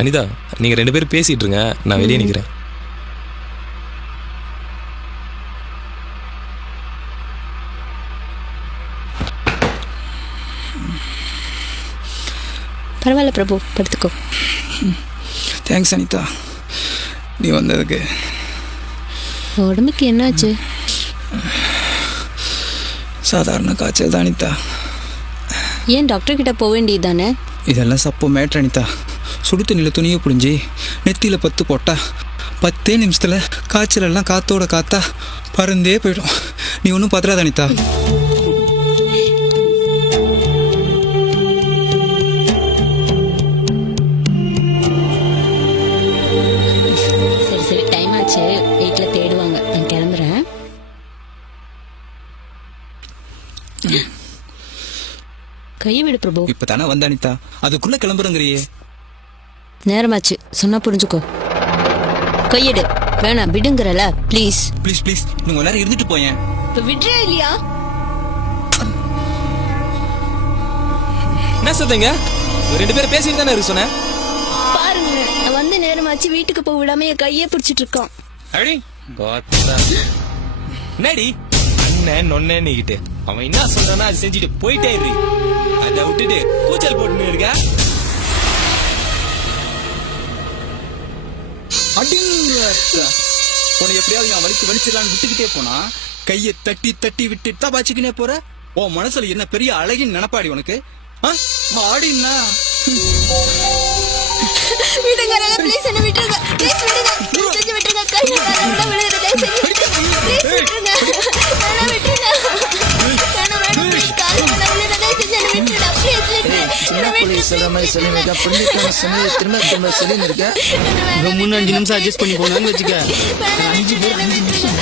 அனிதா, நீங்கள் 2 பேரும் பேசிகிட்டு இருங்க, நான் வெளியே நிற்கிறேன். பரவாயில்ல பிரபு, படுத்துக்கோ. தேங்க்ஸ் அனிதா, நீ வந்ததுக்கு. உடம்புக்கு என்னாச்சு? சாதாரண காய்ச்சல் தான் அனிதா. ஏன் டாக்டர் கிட்ட போக வேண்டியது தானே? இதெல்லாம் சப்போ மேட்ரு அனிதா. சுடு தண்ணியில் துணியை புழிஞ்சி நெத்தியில் 10 போட்டா 10 நிமிஷத்தில் காய்ச்சல் எல்லாம் காத்தோட காத்தா பறந்தே போயிடும். நீ ஒன்றும் பத்திராத அனிதா. சரி சரி, டைம் ஆச்சு, வீட்டில் தேடுவாங்க, நான் கிளம்புறேன். கையை விடு பிரபு. இப்போ தானே வந்த அனிதா, அதுக்குள்ளே கிளம்புறங்கிறியே. நேரமாச்சு, சொன்னா புரிஞ்சுக்கோ. கையெடு. வேணாம், விடுங்கிறல, ப்ளீஸ் ப்ளீஸ் ப்ளீஸ், நீங்கள் எல்லாரும் இருந்துட்டு போயேன். இப்போ விடுறே இல்லையா? என்ன சொல்றீங்க? 2 பேரும் பேசிட்டு தானே இருக்கு சொன்னேன். பாருங்க, நான் வந்து நேரமாச்சு, வீட்டுக்கு போக விடாம என் கையே பிடிச்சிட்டு இருக்கான். அப்படி என்னடி அண்ணன் நொன்னேன்னுக்கிட்டு அவன் என்ன சொல்றானா அது செஞ்சுட்டு போயிட்டே இரு. அதை விட்டுட்டு கூச்சல் போட்டுன்னு இருக்க. உன்னை எப்படியாவது நான் வலிச்சிடலான்னு விட்டுக்கிட்டே போனா கையை தட்டி தட்டி விட்டுட்டு தான் பாய்ச்சிக்கினே போற. உன் மனசுல என்ன பெரிய அழகின் நினப்பாடி உனக்கு? ஆடினா விடுங்க, ப்ளீஸ் என்ன விட்டுருங்க, ப்ளீஸ் விடுங்க, செஞ்சு விட்டுருங்க, கையில விட விழுறதே செஞ்சு விட்டுருங்க, ப்ளீஸ் விட்டுருங்க, வேணா விட்டுருங்க, வேணா ப்ளீஸ் காலில விழுறதே செஞ்சு என்ன விட்டுருங்க, ப்ளீஸ் விட்டுருங்க. சொல்ற மாதிரி சொல்லிருக்க, புரிஞ்சுக்கான சொன்னது திரும்ப திரும்ப சொல்லின்னு இருக்கேன். 3-5 நிமிஷம் அட்ஜஸ்ட் பண்ணி போனான்னு வச்சுக்க. 5 நிமிஷம்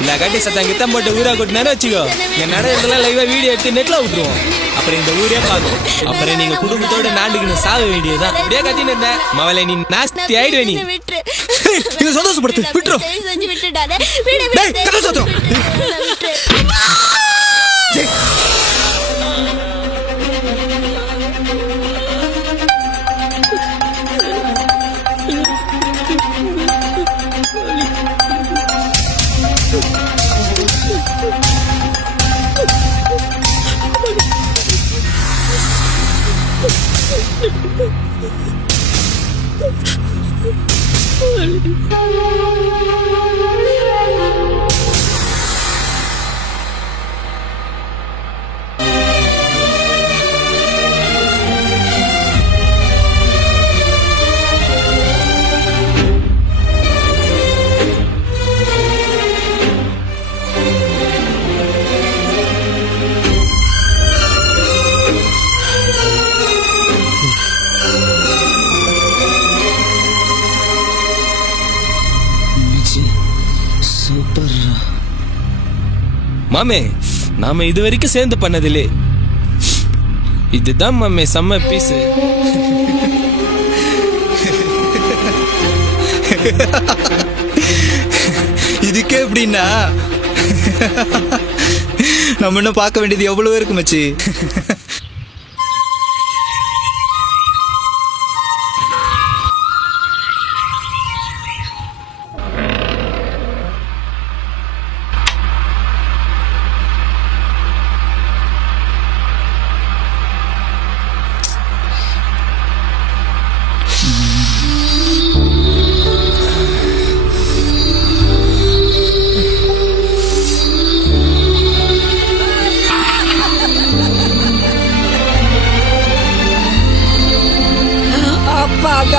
இல்ல கட்டி சத்தம் கிட்ட போட்டு ஊரா கொட்டினாரு வச்சுக்கோ. என் நடந்ததெல்லாம் லைவா வீடியோ எடுத்து நெட்ல விட்டுருவோம். அப்புறம் இந்த ஊரே பார்க்கும். அப்புறம் நீங்க குடும்பத்தோட நாட்டுக்கு சாக வேண்டியதுதான். அப்படியே கத்தின்னு இருந்தேன் மவளை, நீ நாஸ்தி ஆயிடுவே. நீ சந்தோஷப்படுத்து விட்டுரும். செஞ்சு விட்டுடாதே. சூப்பர் மாமே, நாம இது வரைக்கும் சேர்ந்து பண்ணதில்லே. இதுதான் மாமே செம்ம பீஸ். இதுக்கே எப்படின்னா நம்ம இன்னும் பார்க்க வேண்டியது எவ்வளவு இருக்கு மச்சி.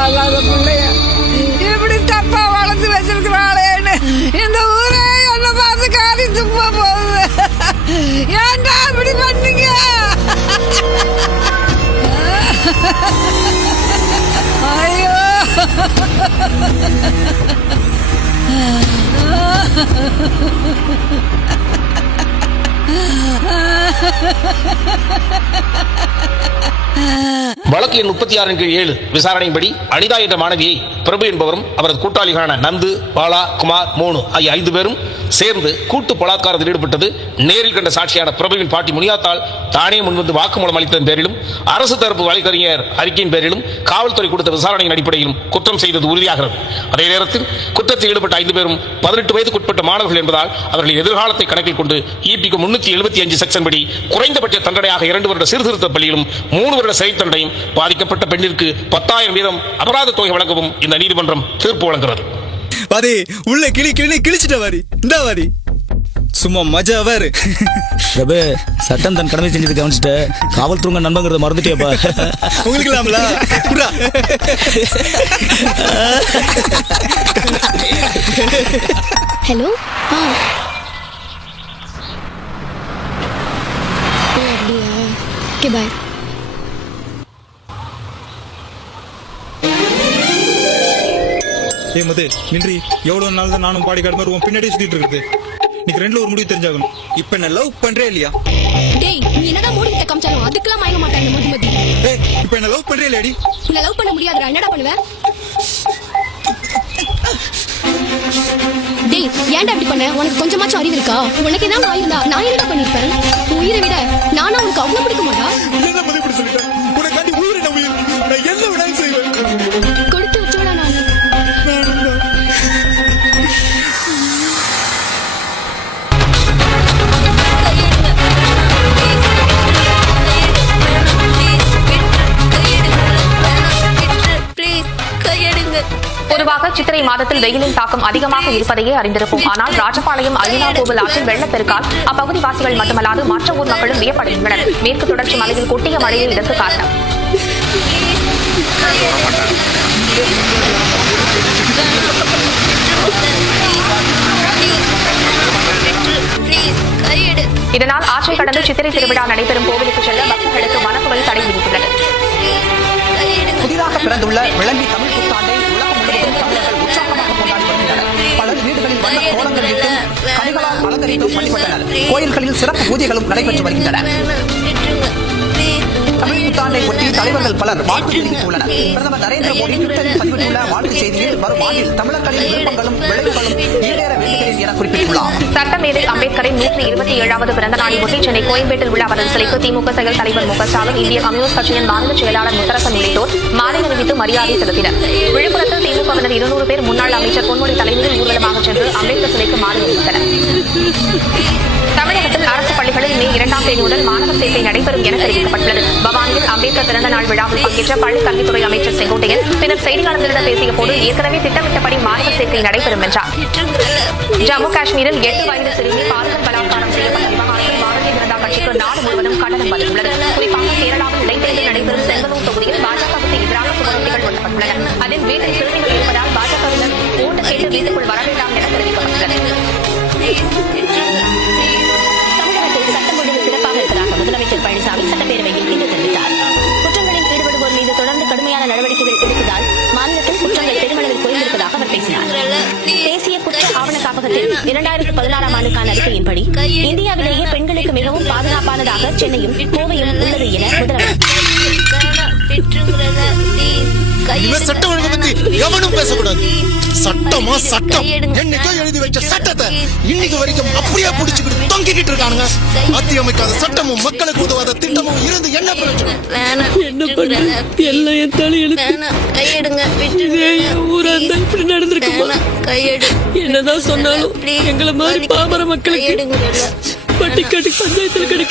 அல்லாத பிள்ளைய இப்படி தப்பா வளர்த்து வச்சிருக்கிறாளேன்னு இந்த ஊரே என்ன பார்த்து காரி துப்ப போகுது. ஏன்டா இப்படி பண்ணீங்க? ஐயோ, வழக்கு எண் 36/7 விசாரணையின்படி அனிதா என்ற மாணவியை பிரபு என்பவரும் அவரது கூட்டாளிகளான நந்து, பாலா, குமார், மோனு ஆகிய 5 பேரும் சேர்ந்து கூட்டு பலாத்காரத்தில் ஈடுபட்டது நேரில் கண்ட சாட்சியான பிரபுவின் பாட்டி முனியாத்தால் தானே முன்வந்து வாக்குமூலம் அளித்ததன் பேரிலும் அரசு தரப்பு வழக்கறிஞர் அறிக்கையின் பேரிலும் காவல்துறை கொடுத்த விசாரணையின் அடிப்படையிலும் குற்றம் செய்தது உறுதியாகிறது. அதே நேரத்தில் குற்றத்தில் ஈடுபட்ட 5 பேரும் 18 வயதுக்குட்பட்ட மாணவர்கள் என்பதால் அவர்களின் எதிர்காலத்தை கணக்கில் கொண்டு ஈபிக்கு 375 செக்ஷன் படி குறைந்தபட்ச தண்டனையாக 2 வருட சீர்திருத்த பள்ளியிலும் 3 வருட சிறை தண்டனையும், பாதிக்கப்பட்ட பெண்ணிற்கு 10,000 வீதம் அபராத தொகை வழங்கவும் இந்த நீதிமன்றம் தீர்ப்பு வழங்குகிறது. வாதி உள்ள கிழிச்சிட்ட வாரி இந்த வாரி சும்மா மஜாவா இரு. பிரபு, சட்டம் தன் கடமை செஞ்சது கவனிச்சுட்டு காவல்துறை நண்பங்கிறத மறந்துட்டேப்பா. உங்களுக்கு இல்லாமலா புரா. ஹலோ. அப்படியா? Okay bye. ஏ மது நின்றி, எவ்வளவு நாள் தான் நானும் பாடி காடு மாதிரி உன் பின்னாடியே சுத்திட்டு இருக்குது. நீக்கு 2ல ஒரு முடிவு தெரிஞ்சாகணும். இப்ப என்ன லவ் பண்றே இல்லையா? டேய், நீ என்னதான் மூடி கிட்ட காமிச்சாலும் அதுக்கெல்லாம் மயங்க மாட்டாங்க மதுமதி. ஏய், இப்ப என்ன லவ் பண்றே இல்லையாடி? உன்னை லவ் பண்ண முடியாதுடா. என்னடா பண்ணுவ? டேய், ஏன்டா அப்படி பண்ண? உனக்கு கொஞ்சமாச்சும் அறிவு இருக்கா? உனக்கு ஏதாவது ஆயிருந்தா நான் என்னடா பண்ணிருப்பேன்? உயிரை விட நானா உனக்கு அவ்வளவு பிடிக்குமாடா? என்னதான் மது இப்படி சொல்லிட்டேன்? உனக்காண்டி உயிரை நான் உயிர், நான் என்ன வேணாலும் செய்வேன். கொடுத்து வச்சோடா நானு. பொதுவாக சித்திரை மாதத்தில் வெயிலின் தாக்கம் அதிகமாக இருப்பதையே அறிந்திருப்போம். ஆனால் ராஜபாளையம் அய்யனார்கோவில் ஆற்றில் வெள்ளப்பெருக்கால் அப்பகுதி வாசிகள் மட்டுமல்லாது மற்ற ஊர் மக்களும் வியப்படைந்துள்ளனர். மேற்கு தொடர்ச்சி மலையில் கொட்டிய மழையே இதற்கு காரணம். இதனால் ஆற்றை கடந்து சித்திரை திருவிழா நடைபெறும் கோவிலுக்கு செல்ல பக்தர்களுக்கு வனத்துறை தடை விதித்துள்ளது. புதிதாக பிறந்துள்ள விளங்கி தமிழ் புத்தாண்டை உலகம் முழுவதும் தமிழர்கள் உற்சாகமாக கொண்டாடி வருகின்றனர். பலர் வீடுகளில் வண்ண கோலங்கள் இட்டும் கனிகளால் அலங்கரித்தும் வழிபட்டனர். கோயில்களில் சிறப்பு பூஜைகளும் நடைபெற்று வருகின்றன. தமிழ் புத்தாண்டை ஒட்டி தலைவர்கள் பலர் வாழ்த்து தெரிவித்துள்ளனர். பிரதமர் நரேந்திர மோடி ட்விட்டரில் பதிவிட்டுள்ள வாழ்த்துச் செய்தியில் வரும் ஆண்டில் தமிழர்களின் விருப்பங்களும் விளைவுகளும் ஈடேற வேண்டுகிறேன் என குறிப்பிட்டுள்ளார். சட்டமேதை அம்பேத்கரின் 127வது பிறந்த நாளையொட்டி சென்னை கோயம்பேட்டில் உள்ள அவரது சிலைக்கு திமுக செயல் தலைவர் மு க ஸ்டாலின், இந்திய கம்யூனிஸ்ட் கட்சியின் மாநில செயலாளர் முத்தரசன் உள்ளிட்டோர் மாலை அணிவித்து மரியாதை செலுத்தினர். விழுப்புரத்தில் திமுகவினர் 200 பேர் முன்னாள் அமைச்சர் பொன்முடி தலைமையில் ஊர்வலமாக சென்று அம்பேத்கர் சிலைக்கு மாலை அணிவித்தனர். தமிழகத்தில் அரசு பள்ளிகளில் மே 2ஆம் தேதி முதல் மாணவர் சேர்க்கை நடைபெறும் என தெரிவிக்கப்பட்டுள்ளது. பவானியில் அம்பேத்கர் பிறந்த நாள் விழாவில் பங்கேற்ற பள்ளிக் கல்வித்துறை அமைச்சர் செங்கோட்டையன் பின்னர் செய்தியாளர்களிடம் பேசிய போது ஏற்கனவே திட்டமிட்டபடி மாணவர் சேர்க்கை நடைபெறும் என்றார். ஜம்மு காஷ்மீரில் 8 வயது சிறுமி பாலியல் பலாத்காரம் செய்யப்பட்ட விவகாரத்தில் பாரதிய ஜனதா கட்சிக்கு நாடு முழுவதும் கண்டனம் வந்துள்ளது. குறிப்பாக கேரளாவில் இடைத்தேர்தல் நடைபெறும் செங்கலூர் தொகுதியில் பாஜகவுக்கு எதிராக சுவரொட்டிகள் ஒட்டப்பட்டுள்ளன. அதில் வீட்டில் சிறுமிகள் இருப்பதால் பாஜகவினர் ஓட்டு கேட்டு வீட்டுக்குள் வர வேண்டாம் என தெரிவிக்கப்பட்டுள்ளது. சட்டம் ஒழுங்கு சிறப்பாக இருப்பதாக முதலமைச்சர் பழனிசாமி சட்டப்பேரவையில் இன்று தெரிவித்தார். குற்றங்களில் ஈடுபடுவோர் மீது தொடர்ந்து கடுமையான நடவடிக்கைகள் எடுத்ததால் மாநிலத்தில் குற்றங்கள் பெருமளவில் குறைந்திருப்பதாக அவர் பேசினார். தேசிய குற்ற ஆவண காப்பகத்தில் 2016ஆம் ஆண்டுக்கான அறிக்கையின்படி இந்தியாவிலேயே பெண்களுக்கு மிகவும் பாதுகாப்பானதாக சென்னையும் கோவையும் உள்ளது என சட்டம் ஒழுங்கு பத்தி எவனும் பேசக்கூடாது. சட்டமா சட்டம் என்னைக்கோ எழுதி வச்ச சட்டத்தை இன்னைக்கு வரைக்கும் அப்படியே புடிச்சுக்கிட்டு தொங்கிக்கிட்டு இருக்கானுங்க. ஆட்சி அமைக்காத சட்டமும் மக்களுக்கு உதவாத திட்டமும் இருந்து என்ன பிரச்சனை? என்ன பண்ண எல்லாம் என் தலையெழுத்து. ஊரா இருந்தா இப்படி நடந்திருக்குமா? என்னதான் சொன்னாலும் எங்களை மாதிரி பாமர மக்களுக்கு பட்டிக்காட்டு பஞ்சாயத்துல கிடைக்கும்